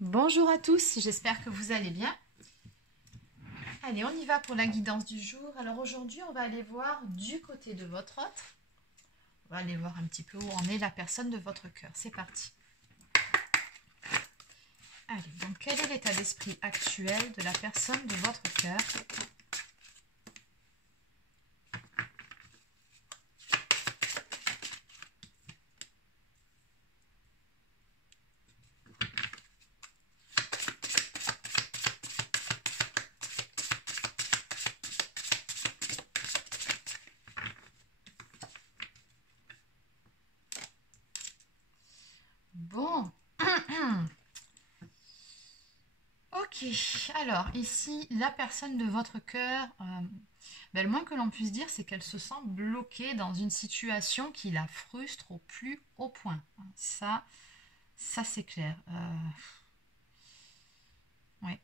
Bonjour à tous, j'espère que vous allez bien. Allez, on y va pour la guidance du jour. Alors aujourd'hui, on va aller voir du côté de votre autre. On va aller voir un petit peu où en est la personne de votre cœur. C'est parti. Allez, donc quel est l'état d'esprit actuel de la personne de votre cœur ? Bon. Ok, alors ici, la personne de votre cœur, le moins que l'on puisse dire, c'est qu'elle se sent bloquée dans une situation qui la frustre au plus haut point. Ça c'est clair. Ouais.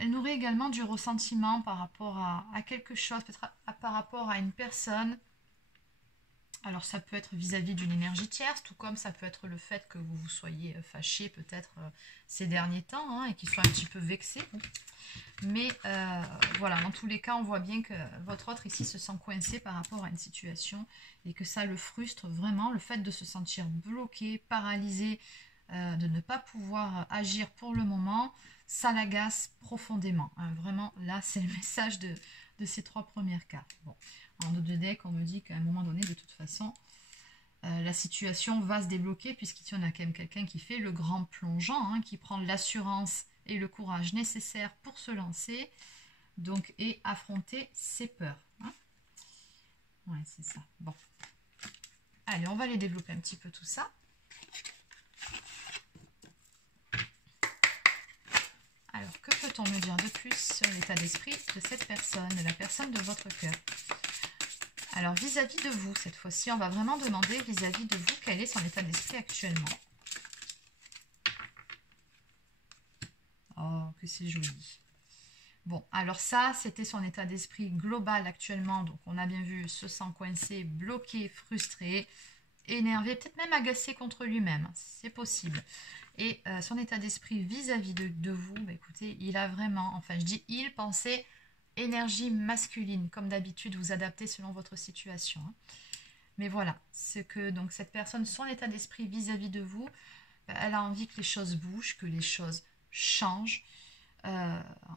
Elle nourrit également du ressentiment par rapport à quelque chose, peut-être par rapport à une personne. Alors ça peut être vis-à-vis d'une énergie tierce, tout comme ça peut être le fait que vous vous soyez fâché peut-être ces derniers temps et qu'il soit un petit peu vexé. Mais voilà, dans tous les cas, on voit bien que votre autre ici se sent coincé par rapport à une situation et que ça le frustre vraiment, le fait de se sentir bloqué, paralysé, de ne pas pouvoir agir pour le moment, ça l'agace profondément. Vraiment, là, c'est le message de ces trois premières cartes. Bon, en dos de deck, on me dit qu'à un moment donné, de toute façon, la situation va se débloquer puisqu'il y en a quand même quelqu'un qui fait le grand plongeant, qui prend l'assurance et le courage nécessaire pour se lancer donc, et affronter ses peurs. Ouais, c'est ça. Bon. Allez, on va aller développer un petit peu tout ça. Alors, que peut-on me dire de plus sur l'état d'esprit de cette personne, de la personne de votre cœur? Alors, vis-à-vis de vous, cette fois-ci, on va vraiment demander vis-à-vis de vous quel est son état d'esprit actuellement. Oh, que c'est joli. Bon, alors ça, c'était son état d'esprit global actuellement. Donc, on a bien vu, se sent coincé, bloqué, frustré, énervé, peut-être même agacé contre lui-même. C'est possible. Et son état d'esprit vis-à-vis de vous, bah, écoutez, il a vraiment, enfin je dis il, pensait énergie masculine. Comme d'habitude, vous adaptez selon votre situation. Mais voilà, c'est que donc cette personne, son état d'esprit vis-à-vis de vous, bah, elle a envie que les choses bougent, que les choses changent. On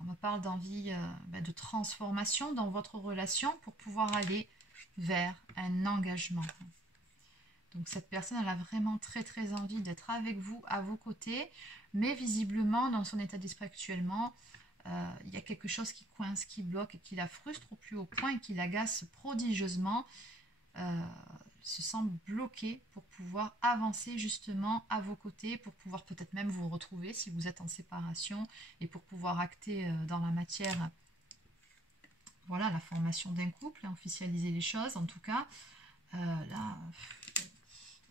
me parle d'envie de transformation dans votre relation pour pouvoir aller vers un engagement. Donc cette personne, elle a vraiment très très envie d'être avec vous, à vos côtés, mais visiblement dans son état d'esprit actuellement, il y a quelque chose qui coince, qui bloque, et qui la frustre au plus haut point et qui l'agace prodigieusement. Se sent bloqué pour pouvoir avancer justement à vos côtés, pour pouvoir peut-être même vous retrouver si vous êtes en séparation et pour pouvoir acter dans la matière voilà, la formation d'un couple, officialiser les choses en tout cas. Là,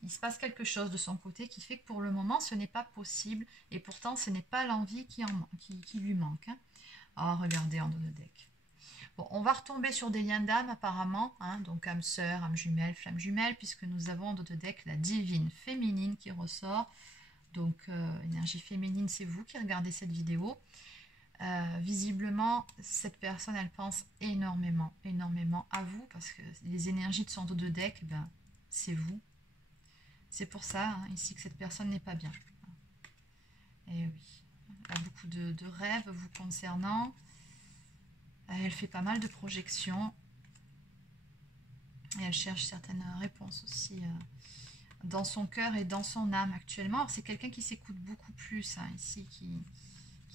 il se passe quelque chose de son côté qui fait que pour le moment ce n'est pas possible et pourtant ce n'est pas l'envie qui lui manque. Oh, regardez en dos de deck. Bon, on va retomber sur des liens d'âme apparemment, donc âme sœur, âme jumelle, flamme jumelle, puisque nous avons en dos de deck la divine féminine qui ressort. Donc, énergie féminine, c'est vous qui regardez cette vidéo. Visiblement, cette personne, elle pense énormément, énormément à vous, parce que les énergies de son dos de deck, c'est vous. C'est pour ça, ici, que cette personne n'est pas bien. Et oui, elle a beaucoup de rêves vous concernant. Elle fait pas mal de projections et elle cherche certaines réponses aussi dans son cœur et dans son âme actuellement. C'est quelqu'un qui s'écoute beaucoup plus ici, qui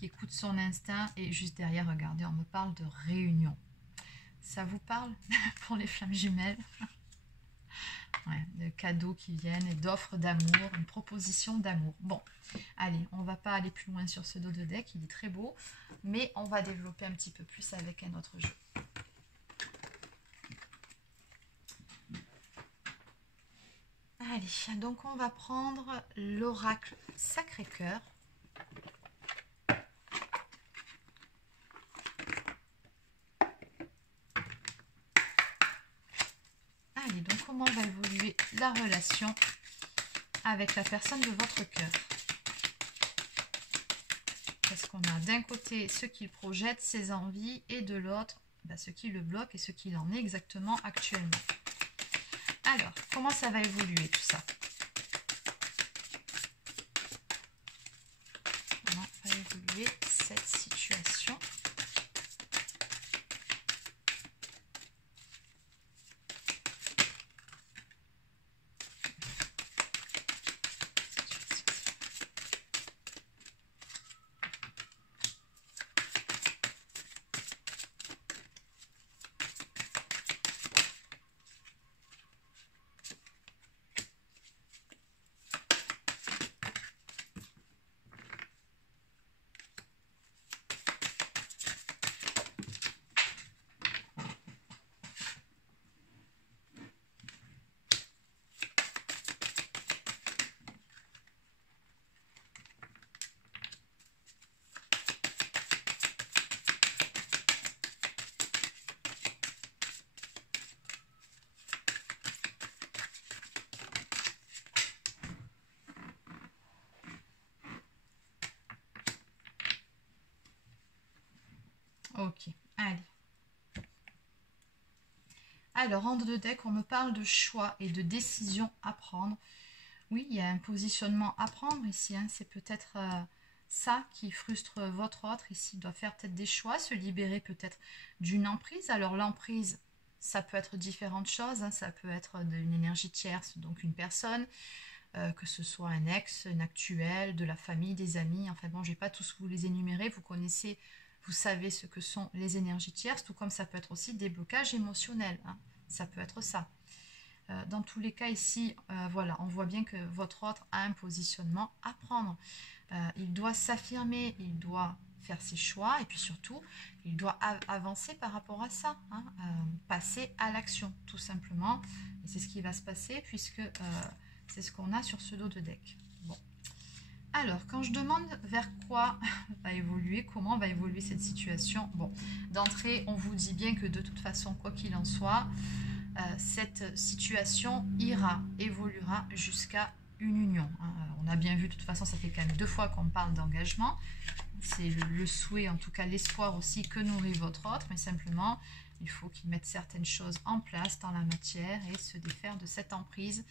écoute son instinct. Et juste derrière, regardez, on me parle de réunion. Ça vous parle pour les flammes jumelles? Ouais, de cadeaux qui viennent et d'offres d'amour, une proposition d'amour. Bon, allez, on ne va pas aller plus loin sur ce dos de deck, il est très beau, mais on va développer un petit peu plus avec un autre jeu. Allez, donc on va prendre l'oracle Sacré-Cœur. Allez, donc comment va évoluer la relation avec la personne de votre cœur? parce qu'on a d'un côté ce qu'il projette, ses envies, et de l'autre, ce qui le bloque et ce qu'il en est exactement actuellement. Alors, comment ça va évoluer tout ça? Comment va évoluer cette situation? Ok, allez. Alors, en deux decks, on me parle de choix et de décision à prendre. Oui, il y a un positionnement à prendre ici. Hein. C'est peut-être ça qui frustre votre autre. Ici, il doit faire peut-être des choix, se libérer peut-être d'une emprise. Alors, l'emprise, ça peut être différentes choses. Hein. Ça peut être d'une énergie tierce, donc une personne, que ce soit un ex, un actuel, de la famille, des amis. Enfin bon, je ne vais pas tous vous les énumérer. Vous connaissez, vous savez ce que sont les énergies tierces, tout comme ça peut être aussi des blocages émotionnels. Hein. Ça peut être ça. Dans tous les cas ici, voilà, on voit bien que votre autre a un positionnement à prendre. Il doit s'affirmer, il doit faire ses choix et puis surtout, il doit avancer par rapport à ça, hein, passer à l'action tout simplement. Et c'est ce qui va se passer puisque c'est ce qu'on a sur ce dos de deck. Bon. Alors, quand je demande vers quoi va évoluer, comment va évoluer cette situation, bon, d'entrée, on vous dit bien que de toute façon, quoi qu'il en soit, cette situation évoluera jusqu'à une union. Hein. On a bien vu, de toute façon, ça fait quand même 2 fois qu'on parle d'engagement. C'est le souhait, en tout cas l'espoir aussi que nourrit votre autre, mais simplement, il faut qu'il mette certaines choses en place dans la matière et se défaire de cette emprise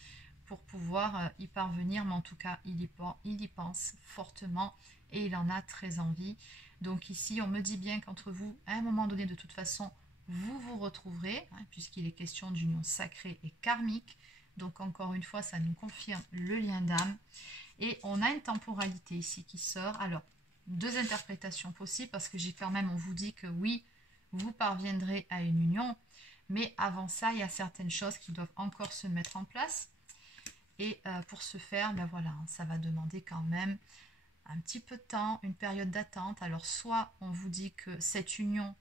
pour pouvoir y parvenir, mais en tout cas, il y pense fortement et il en a très envie. Donc ici, on me dit bien qu'entre vous, à un moment donné, de toute façon, vous vous retrouverez, hein, puisqu'il est question d'union sacrée et karmique. Donc encore une fois, ça nous confirme le lien d'âme. Et on a une temporalité ici qui sort. Alors, 2 interprétations possibles, parce que j'ai quand même, on vous dit que oui, vous parviendrez à une union, mais avant ça, il y a certaines choses qui doivent encore se mettre en place. Et pour ce faire, ben voilà, ça va demander quand même un petit peu de temps, une période d'attente. Alors, soit on vous dit que cette union...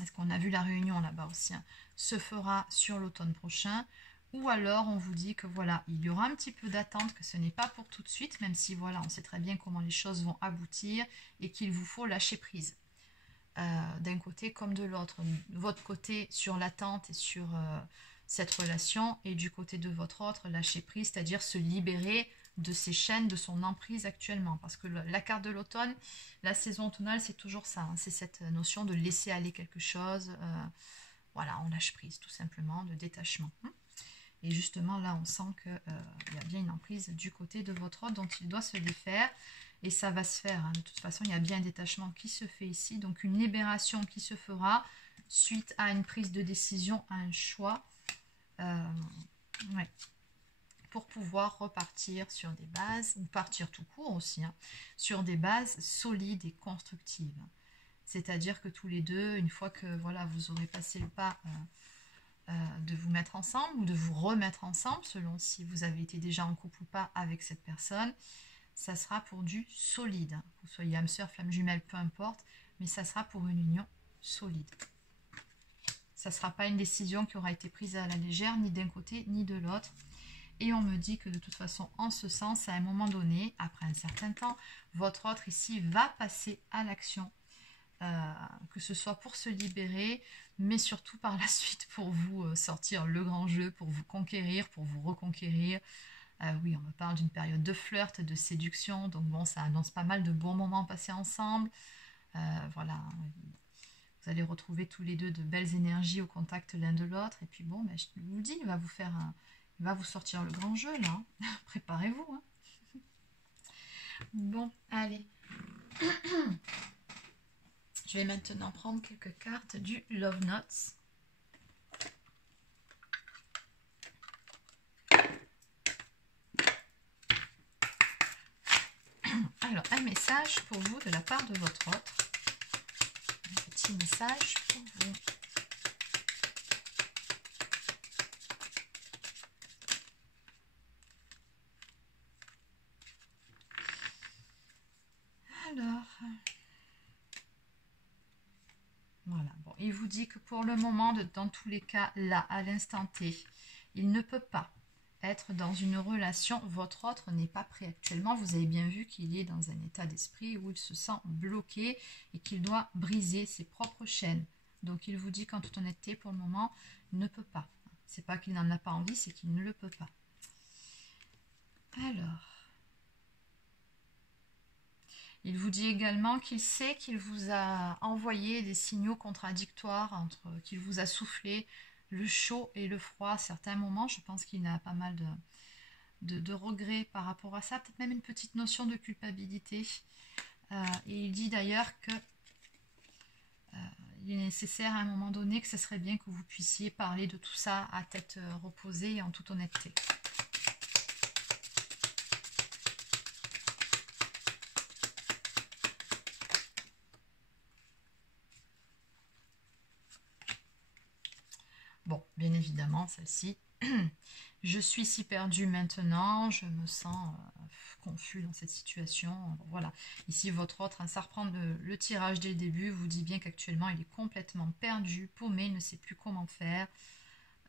est-ce qu'on a vu la réunion là-bas aussi, hein, se fera sur l'automne prochain, ou alors on vous dit que voilà, il y aura un petit peu d'attente, que ce n'est pas pour tout de suite, même si voilà, on sait très bien comment les choses vont aboutir et qu'il vous faut lâcher prise. D'un côté comme de l'autre, votre côté sur l'attente et sur cette relation, et du côté de votre autre, lâcher prise, c'est-à-dire se libérer de ses chaînes, de son emprise actuellement. Parce que la carte de l'automne, la saison automnale, c'est toujours ça. Hein, c'est cette notion de laisser aller quelque chose. Voilà, on lâche prise, tout simplement, de détachement. Et justement, là, on sent qu'il y a bien une emprise du côté de votre autre dont il doit se défaire. Et ça va se faire. Hein. De toute façon, il y a bien un détachement qui se fait ici. Donc, une libération qui se fera suite à une prise de décision, à un choix. Ouais. Pour pouvoir repartir sur des bases, ou partir tout court aussi, hein, sur des bases solides et constructives. C'est-à-dire que tous les deux, une fois que voilà, vous aurez passé le pas de vous mettre ensemble ou de vous remettre ensemble, selon si vous avez été déjà en couple ou pas avec cette personne, ça sera pour du solide. Hein. Que vous soyez âme sœur, flamme jumelle, peu importe, mais ça sera pour une union solide. Ça ne sera pas une décision qui aura été prise à la légère, ni d'un côté, ni de l'autre. Et on me dit que de toute façon, en ce sens, à un moment donné, après un certain temps, votre autre ici va passer à l'action. Que ce soit pour se libérer, mais surtout par la suite pour vous sortir le grand jeu, pour vous conquérir, pour vous reconquérir. Oui, on me parle d'une période de flirt, de séduction, donc bon, ça annonce pas mal de bons moments passés ensemble. Voilà, vous allez retrouver tous les deux de belles énergies au contact l'un de l'autre. Et puis bon, ben, je vous dis, il va vous sortir le grand jeu là. Préparez-vous. Hein. Bon, allez. Je vais maintenant prendre quelques cartes du Love Notes. Alors, un message pour vous de la part de votre autre. Un petit message pour vous. Alors, voilà. Bon, il vous dit que pour le moment, dans tous les cas, là, à l'instant T, il ne peut pas être dans une relation. Votre autre n'est pas prêt actuellement. Vous avez bien vu qu'il est dans un état d'esprit où il se sent bloqué et qu'il doit briser ses propres chaînes. Donc, il vous dit qu'en toute honnêteté, pour le moment, il ne peut pas. C'est pas qu'il n'en a pas envie, c'est qu'il ne le peut pas. Alors... il vous dit également qu'il sait qu'il vous a envoyé des signaux contradictoires, qu'il vous a soufflé le chaud et le froid à certains moments. Je pense qu'il a pas mal de regrets par rapport à ça, peut-être même une petite notion de culpabilité. Et il dit d'ailleurs que il est nécessaire à un moment donné que ce serait bien que vous puissiez parler de tout ça à tête reposée et en toute honnêteté. Bon, bien évidemment, celle-ci. Je suis si perdue maintenant, je me sens confus dans cette situation. Voilà, ici votre autre, hein, ça reprend le tirage dès le début, vous dit bien qu'actuellement il est complètement perdu, paumé, il ne sait plus comment faire.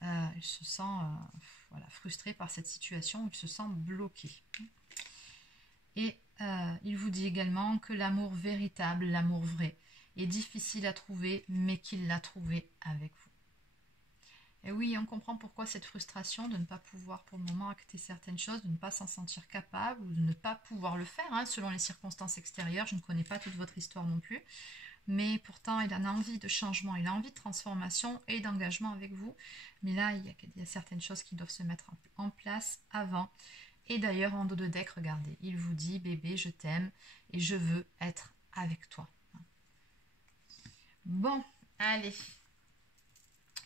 Il se sent voilà, frustré par cette situation, il se sent bloqué. Et il vous dit également que l'amour véritable, l'amour vrai, est difficile à trouver, mais qu'il l'a trouvé avec vous. Et oui, on comprend pourquoi cette frustration de ne pas pouvoir pour le moment acter certaines choses, de ne pas s'en sentir capable ou de ne pas pouvoir le faire, hein, selon les circonstances extérieures. Je ne connais pas toute votre histoire non plus. Mais pourtant, il en a envie de changement, il a envie de transformation et d'engagement avec vous. Mais là, il y a certaines choses qui doivent se mettre en place avant. Et d'ailleurs, en dos de deck, regardez, il vous dit « Bébé, je t'aime et je veux être avec toi ». Bon, allez.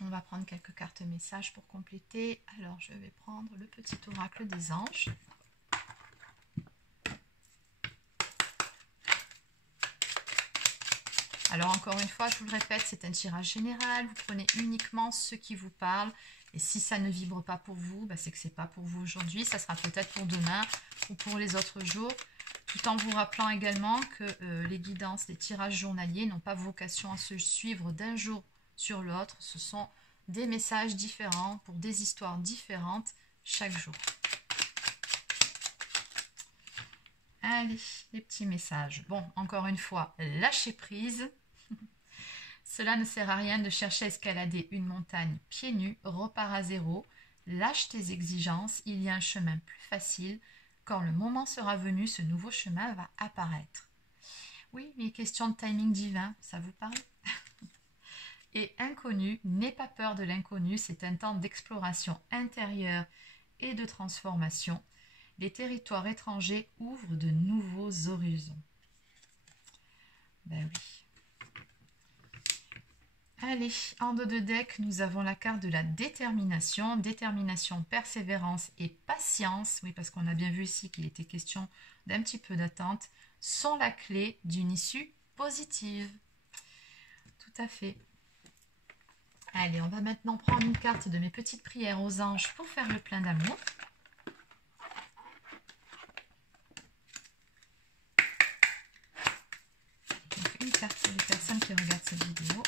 On va prendre quelques cartes messages pour compléter. Alors, je vais prendre le petit oracle des anges. Alors, encore une fois, je vous le répète, c'est un tirage général. Vous prenez uniquement ce qui vous parle. Et si ça ne vibre pas pour vous, bah, c'est que ce n'est pas pour vous aujourd'hui. Ça sera peut-être pour demain ou pour les autres jours. Tout en vous rappelant également que les guidances, les tirages journaliers n'ont pas vocation à se suivre d'un jour sur l'autre. Ce sont des messages différents pour des histoires différentes chaque jour. Allez, les petits messages. Bon, encore une fois, lâchez prise. Cela ne sert à rien de chercher à escalader une montagne pieds nus, repars à zéro. Lâche tes exigences, il y a un chemin plus facile. Quand le moment sera venu, ce nouveau chemin va apparaître. Oui, mais question de timing divin, ça vous parle? Et inconnu, n'aie pas peur de l'inconnu, c'est un temps d'exploration intérieure et de transformation. Les territoires étrangers ouvrent de nouveaux horizons. Ben oui. Allez, en dos de deck, nous avons la carte de la détermination. Détermination, persévérance et patience, oui, parce qu'on a bien vu ici qu'il était question d'un petit peu d'attente, sont la clé d'une issue positive. Tout à fait. Allez, on va maintenant prendre une carte de mes petites prières aux anges pour faire le plein d'amour. Donc, une carte pour les personnes qui regardent cette vidéo.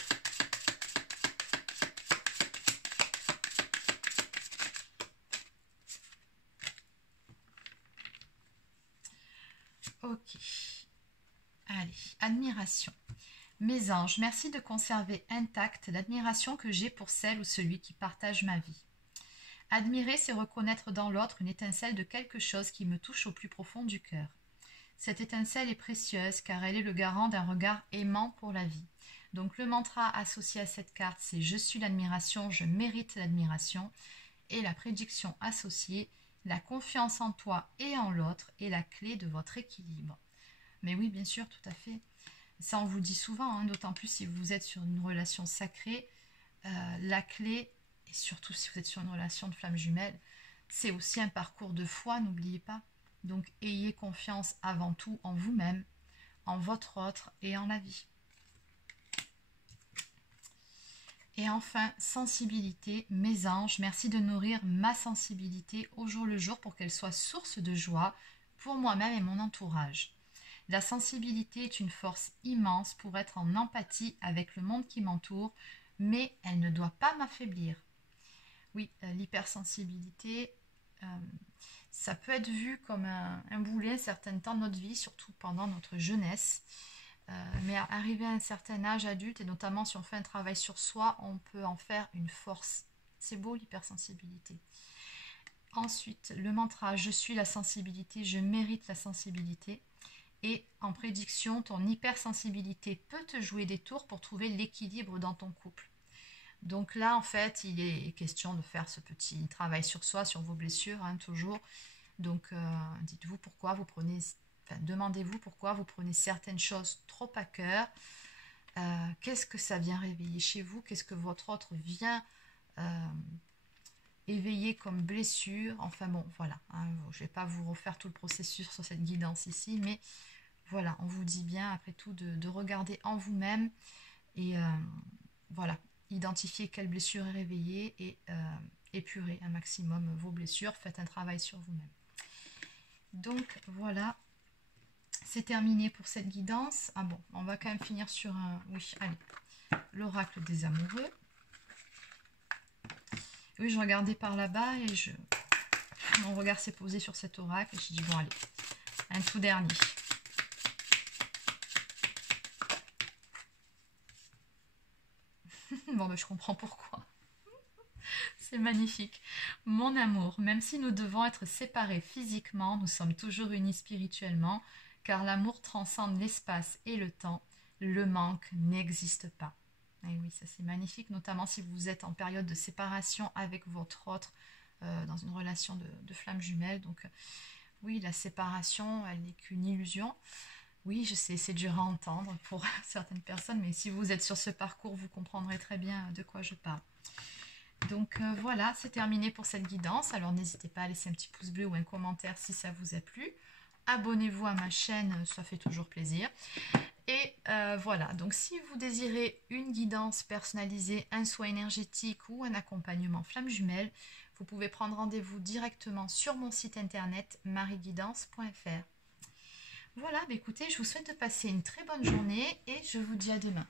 Ok. Allez, admiration. Mes anges, merci de conserver intacte l'admiration que j'ai pour celle ou celui qui partage ma vie. Admirer, c'est reconnaître dans l'autre une étincelle de quelque chose qui me touche au plus profond du cœur. Cette étincelle est précieuse car elle est le garant d'un regard aimant pour la vie. Donc le mantra associé à cette carte, c'est « Je suis l'admiration, je mérite l'admiration ». Et la prédiction associée, la confiance en toi et en l'autre est la clé de votre équilibre. Mais oui, bien sûr, tout à fait. Ça, on vous dit souvent, hein, d'autant plus si vous êtes sur une relation sacrée, la clé, et surtout si vous êtes sur une relation de flamme jumelle, c'est aussi un parcours de foi, n'oubliez pas. Donc, ayez confiance avant tout en vous-même, en votre autre et en la vie. Et enfin, sensibilité, mes anges, merci de nourrir ma sensibilité au jour le jour pour qu'elle soit source de joie pour moi-même et mon entourage. La sensibilité est une force immense pour être en empathie avec le monde qui m'entoure, mais elle ne doit pas m'affaiblir. Oui, l'hypersensibilité, ça peut être vu comme un boulet un certain temps de notre vie, surtout pendant notre jeunesse. Mais arrivé à un certain âge adulte, et notamment si on fait un travail sur soi, on peut en faire une force. C'est beau l'hypersensibilité. Ensuite, le mantra « Je suis la sensibilité, je mérite la sensibilité ». Et en prédiction, ton hypersensibilité peut te jouer des tours pour trouver l'équilibre dans ton couple. Donc là, en fait, il est question de faire ce petit travail sur soi, sur vos blessures, hein, toujours. Donc, dites-vous pourquoi vous prenez... Enfin, demandez-vous pourquoi vous prenez certaines choses trop à cœur. Qu'est-ce que ça vient réveiller chez vous? Qu'est-ce que votre autre vient éveiller comme blessure? Enfin bon, voilà. Hein, je ne vais pas vous refaire tout le processus sur cette guidance ici, mais voilà, on vous dit bien après tout de regarder en vous-même et voilà, identifier quelle blessure est réveillée et épurer un maximum vos blessures. Faites un travail sur vous-même. Donc voilà. C'est terminé pour cette guidance. Ah bon, on va quand même finir sur un... Oui, allez. L'oracle des amoureux. Oui, je regardais par là-bas et mon regard s'est posé sur cet oracle. Et je dis, bon, allez, un tout dernier. Bon, ben, je comprends pourquoi. C'est magnifique. Mon amour, même si nous devons être séparés physiquement, nous sommes toujours unis spirituellement. Car l'amour transcende l'espace et le temps, le manque n'existe pas. Et oui, ça c'est magnifique, notamment si vous êtes en période de séparation avec votre autre, dans une relation de flamme jumelle. Donc oui, la séparation, elle n'est qu'une illusion. Oui, je sais, c'est dur à entendre pour certaines personnes, mais si vous êtes sur ce parcours, vous comprendrez très bien de quoi je parle. Donc voilà, c'est terminé pour cette guidance. Alors n'hésitez pas à laisser un petit pouce bleu ou un commentaire si ça vous a plu. Abonnez-vous à ma chaîne, ça fait toujours plaisir. Et voilà, donc si vous désirez une guidance personnalisée, un soin énergétique ou un accompagnement flamme jumelle, vous pouvez prendre rendez-vous directement sur mon site internet marieguidance.fr. Voilà, bah écoutez, je vous souhaite de passer une très bonne journée et je vous dis à demain.